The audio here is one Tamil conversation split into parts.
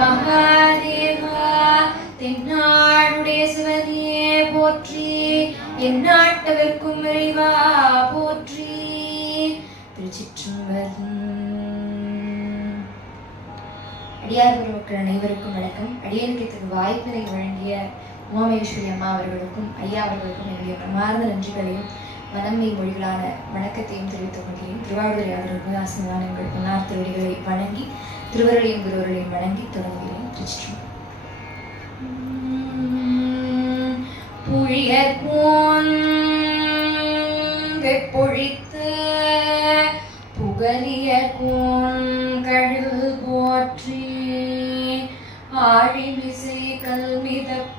மகாதேவா தென்னாடுடைய சிவனியே போற்றி எந்நாட்டவர்க்கும் இறைவா போற்றி. திருச்சிற்றம்பலம் அடியார் பெருமக்கள் அனைவருக்கும் வணக்கம். அடியனுக்கு இத்தகு வாய்ப்பினை வழங்கிய உமாமேஸ்வரி அம்மா அவர்களுக்கும் ஐயா அவர்களுக்கும் என்னுடைய பிரமார்ந்த நன்றிகளையும் மனமை மொழிகளான வணக்கத்தையும் தெரிவித்துக் கொள்கிறேன். திருவாவூரையாளர் உபயாசனானங்கள் பொன்னார் திருவடிகளை வணங்கி திருவருளையும் குருவர்களையும் வணங்கி தொடங்குகிறேன். திருச்சிற்றம்பலம் புழியர் பொழித்து புகலிய கோன் கழுகு போற்றி ஆழிமிசை கல்மிதப்பில் அணைந்த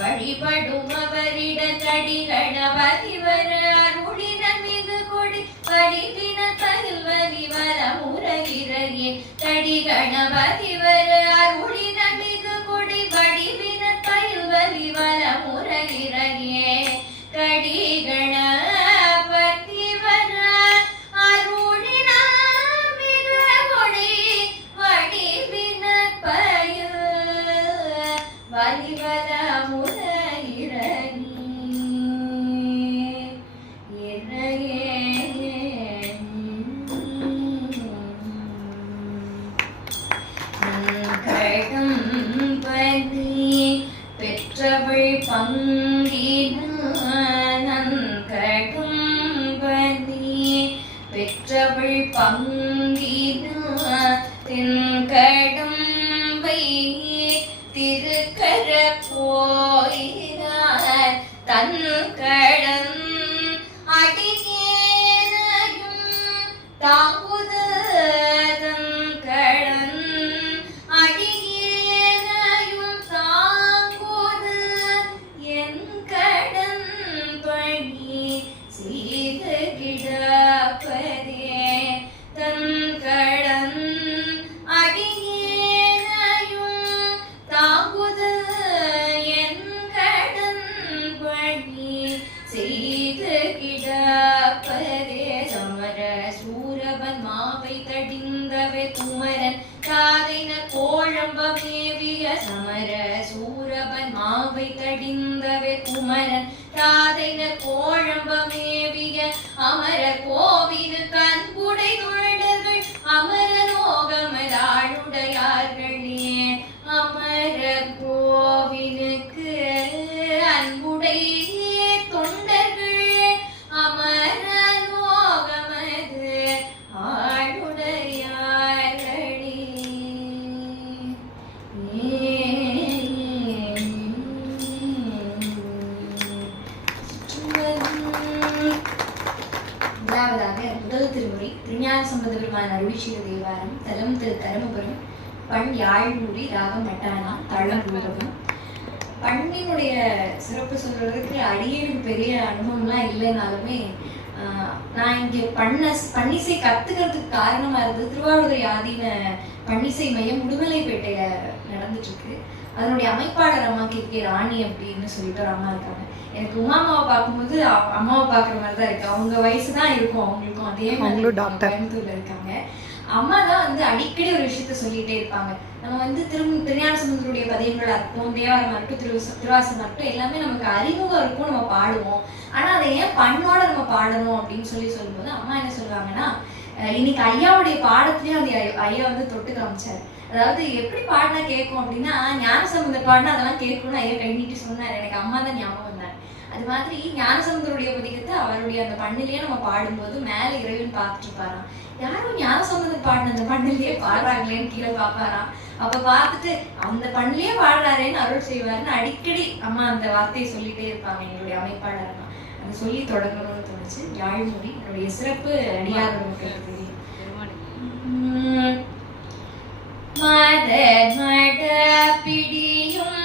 கொடுதனதடி வழிபடும் அருளின மிகு கொடி வடிவின தகில் வலி அருளின மிகு கொடி பெற்றவள் பங்கின தென்கடம்பை திருக்கர போயினார் தன் கடன் அடியேனையும் தாங்குதன் கோழம்பமேவிய சமர சூரபன் மாவை தடிந்தவை குமரன் காதைன கோழம்பமேவிய அமர கோவிலு கண்புடை தொழர்கள் அமர லோகமதாளுடையார்களே அமர கோவிலுக்கு அன்புடைய விஞ்ஞான திருஞான சம்பந்த தேவாரம் தலம் திரு தருமபுரம் பண் யாழ்மூரி ராகம் நட்டானா தளம் ரூபகம் பண்ணினுடைய சிறப்பு சொல்றதுக்கு அடியேனுக்கு பெரிய அனுபவம்லாம் இல்லைனாலுமே நான் இங்கே பண்ண பன்னிசை கத்துக்கிறதுக்கு காரணமா இருந்தது திருவாவூர் ஆதீன பன்னிசை மையம் உடுமலைப்பேட்டையில நடந்துட்டு இருக்கு அதனுடைய அமைப்பாளர் அம்மா கே ராணி அப்படின்னு சொல்லிட்டு ஒரு அம்மா இருக்காங்க. எனக்கு உமா அம்மாவை பார்க்கும்போது அம்மாவை பார்க்குற மாதிரி தான் இருக்கு. அவங்க வயசு தான் இருக்கும். அவங்களுக்கும் அதே மாதிரி. கோயம்புத்தூர்ல இருக்காங்க. அம்மா தான் வந்து அடிக்கடி ஒரு விஷயத்த சொல்லிட்டே இருப்பாங்க. நம்ம வந்து திரு திருஞான சமுந்தருடைய பதியங்களோட அர்த்தம் தேவாரமா இருக்கட்டும் திரு திருவாசமா இருக்கட்டும் எல்லாமே நமக்கு அறிமுகம் இருக்கும் நம்ம பாடுவோம். ஆனா அதை ஏன் பண்ணோட நம்ம பாடணும் அப்படின்னு சொல்லி சொல்லும்போது அம்மா என்ன சொல்லுவாங்கன்னா இன்னைக்கு ஐயாவுடைய பாடத்திலேயே அந்த ஐயா வந்து தொட்டு காமிச்சாரு. அதாவது எப்படி பாடினா கேட்கும் அப்படின்னா ஞான சம்பந்தர் பாடினா அதெல்லாம் கேட்கும்னு ஐயா கை நீட்டி சொன்னார். எனக்கு அம்மா தான் ஞாபகம் வந்தார் அது மாதிரி ஞானசமுந்தருடைய பதிகத்தை அவருடைய அந்த பண்ணிலேயே நம்ம பாடும்போது மேல இறைவன் பார்த்துட்டு இருப்பாராம் யாரும் ஞானசமுந்தர் பாடின அந்த பண்ணிலேயே பாடுறாங்களேன்னு கீழே பார்ப்பாராம். அப்ப பார்த்துட்டு அந்த பண்ணிலேயே பாடுறாரேன்னு அருள் செய்வாருன்னு அடிக்கடி அம்மா அந்த வார்த்தையை சொல்லிட்டே இருப்பாங்க எங்களுடைய அமைப்பாளர்னா அதை சொல்லி தொடங்கணும்னு தோணுச்சு. யாழ்மொழி என்னுடைய சிறப்பு அடியார்களுக்கு தெரியும்? மத மட பிடியும்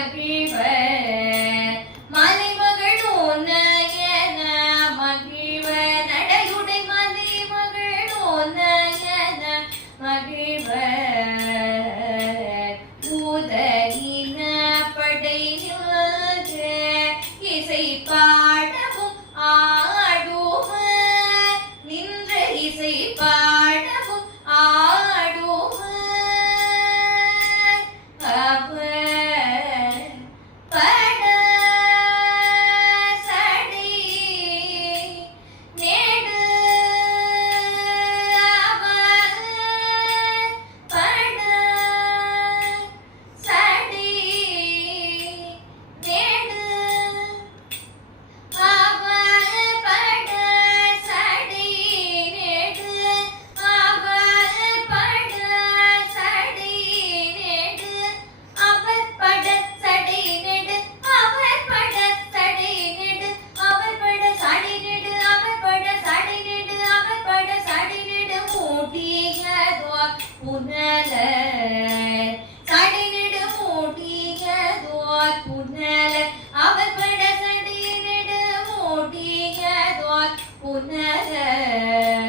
Happy better.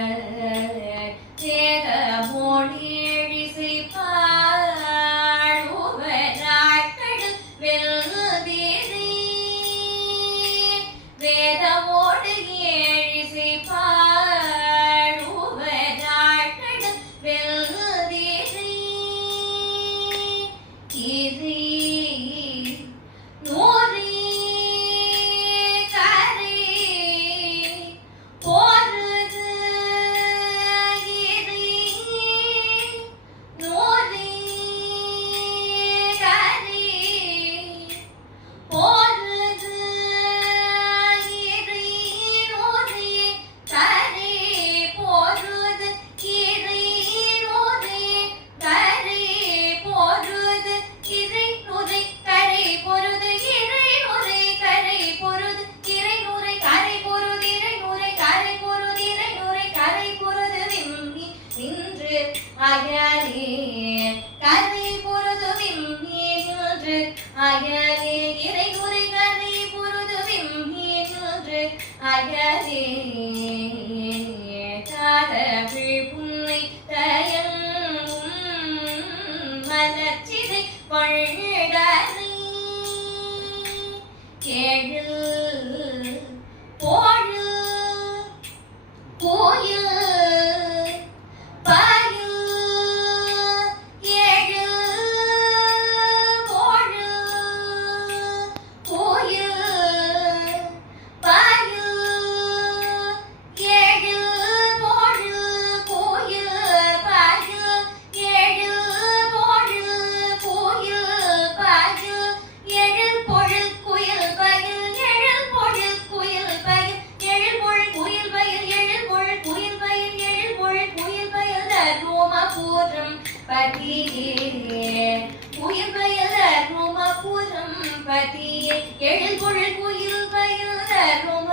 அகலே கரை பொருது விம்மி அகலே இறை நுரை கரை பொருது விம்மி அகலே காதவிழ் புன்னை தயங்கும் மலர்ச்சிதை பழடனை கேழில் போழு பதியே உயிர் பயிலர் ரோம பூஜம் பதியே எழில் பொழில் உயிர் பயிலர் ரோம